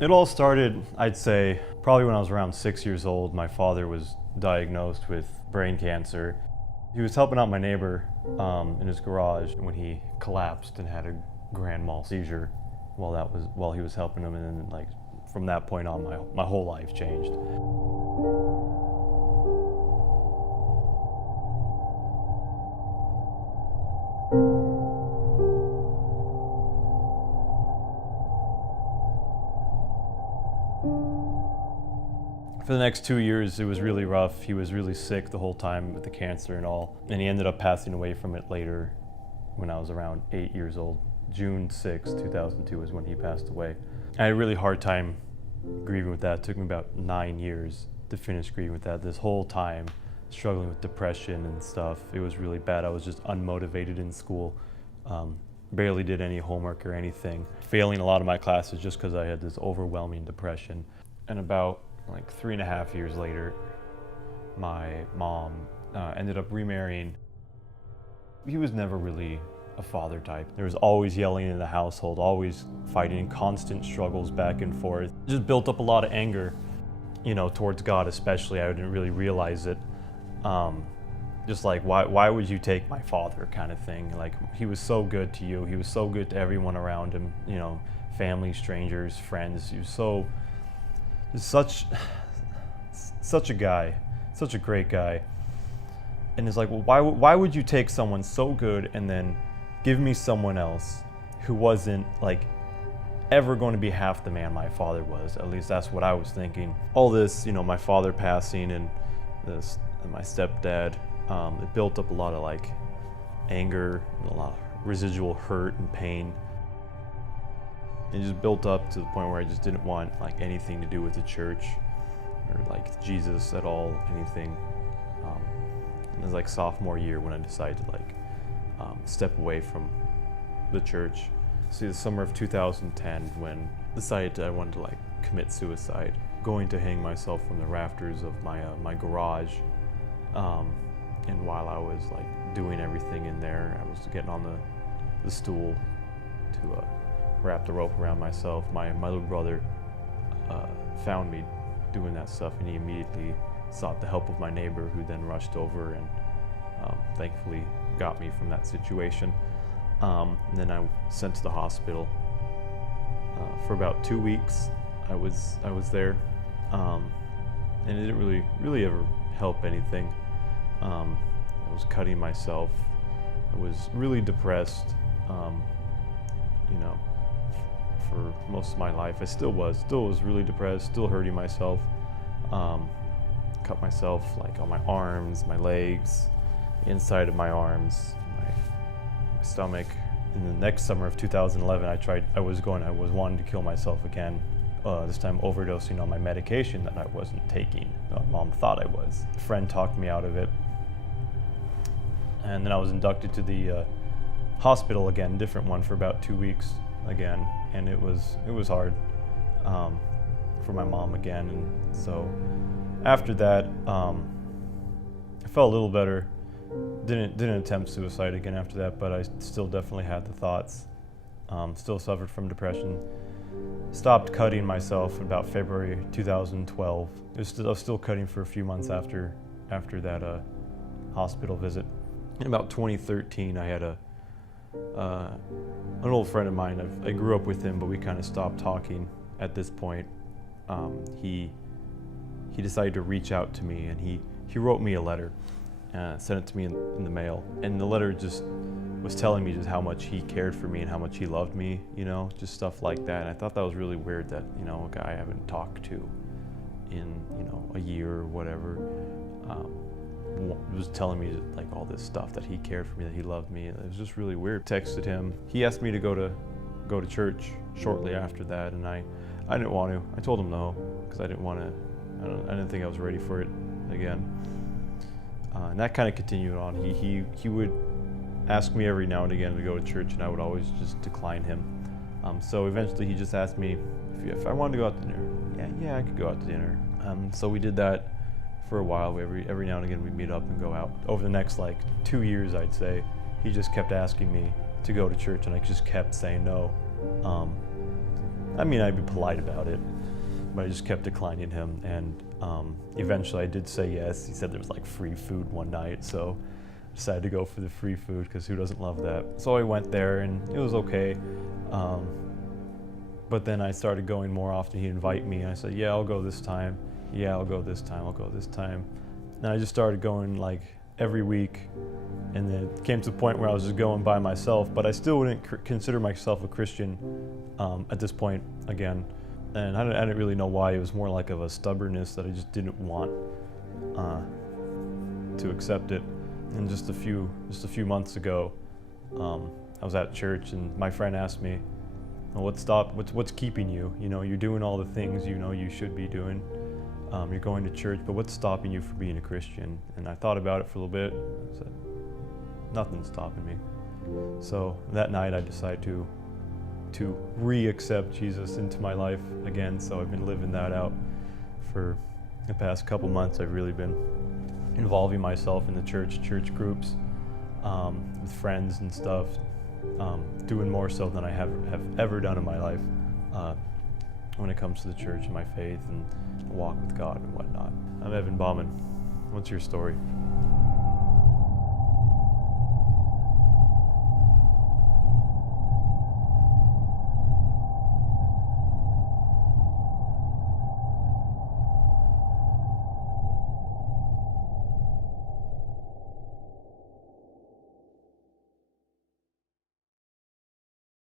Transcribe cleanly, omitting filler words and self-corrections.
It all started, I'd say, probably when I was around 6 years old. My father was diagnosed with brain cancer. He was helping out my neighbor in his garage when he collapsed and had a grand mal seizure while he was helping him, and then from that point on, my whole life changed. For the next 2 years, it was really rough. He was really sick the whole time with the cancer and all. And he ended up passing away from it later when I was around 8 years old. June 6, 2002 is when he passed away. I had a really hard time grieving with that. It took me about 9 years to finish grieving with that. This whole time, struggling with depression and stuff. It was really bad. I was just unmotivated in school. Barely did any homework or anything. Failing a lot of my classes just because I had this overwhelming depression. And about 3.5 years later, my mom ended up remarrying. He was never really a father type. There was always yelling in the household, always fighting, constant struggles back and forth. Just built up a lot of anger, towards God especially. I didn't really realize it. Just why would you take my father kind of thing? He was so good to you. He was so good to everyone around him, family, strangers, friends. He was such a guy, such a great guy. And it's why would you take someone so good and then give me someone else who wasn't ever going to be half the man my father was? At least that's what I was thinking. All this, my father passing and my stepdad, it built up a lot of anger and a lot of residual hurt and pain. It just built up to the point where I just didn't want anything to do with the church or Jesus at all, anything. And it was sophomore year when I decided to step away from the church. See, the summer of 2010 when I decided I wanted to commit suicide, going to hang myself from the rafters of my garage. And while I was doing everything in there, I was getting on the stool to wrap the rope around myself. My little brother found me doing that stuff, and he immediately sought the help of my neighbor, who then rushed over and thankfully got me from that situation. And then I was sent to the hospital for about 2 weeks. I was there, and it didn't really ever help anything. I was cutting myself. I was really depressed. For most of my life, I still was really depressed, still hurting myself. Cut myself on my arms, my legs, the inside of my arms, my stomach. In the next summer of 2011, I was wanting to kill myself again. This time overdosing on my medication that I wasn't taking. My mom thought I was. A friend talked me out of it. And then I was inducted to the hospital again, different one, for about 2 weeks again. And it was hard for my mom again. And so after that, I felt a little better. Didn't attempt suicide again after that, but I still definitely had the thoughts. Still suffered from depression. Stopped cutting myself about February 2012. I was still cutting for a few months after that hospital visit. In about 2013, I had an old friend of mine. I grew up with him, but we kind of stopped talking at this point. He decided to reach out to me, and he wrote me a letter, sent it to me in the mail. And the letter just was telling me just how much he cared for me and how much he loved me, just stuff like that. And I thought that was really weird that, a guy I haven't talked to in, a year or whatever, was telling me all this stuff, that he cared for me, that he loved me. It was just really weird. Texted him. He asked me to go to church shortly after that, and I didn't want to. I told him no, because I didn't want to. I didn't think I was ready for it again. And that kind of continued on. He would ask me every now and again to go to church, and I would always just decline him. So eventually he just asked me if I wanted to go out to dinner. Yeah, I could go out to dinner. So we did that for a while. Every now and again we'd meet up and go out. Over the next 2 years, I'd say, he just kept asking me to go to church, and I just kept saying no. I mean, I'd be polite about it, but I just kept declining him. And eventually I did say yes. He said there was like free food one night, so I decided to go for the free food because who doesn't love that? So I went there and it was okay. But then I started going more often. He'd invite me and I said, yeah, I'll go this time. Yeah, I'll go this time. I'll go this time. And I just started going like every week. And then it came to the point where I was just going by myself, but I still wouldn't consider myself a Christian at this point again. And I didn't really know why. It was more like of a stubbornness that I just didn't want to accept it. And just a few months ago, I was at church and my friend asked me, well, what's keeping you? You know, you're doing all the things you know you should be doing. You're going to church, but what's stopping you from being a Christian? And I thought about it for a little bit. I said, nothing's stopping me. So that night I decided to re-accept Jesus into my life again. So I've been living that out for the past couple months. I've really been involving myself in the church groups, with friends and stuff, doing more so than I have ever done in my life when it comes to the church and my faith and walk with God and whatnot. I'm Evan Baughman. What's your story?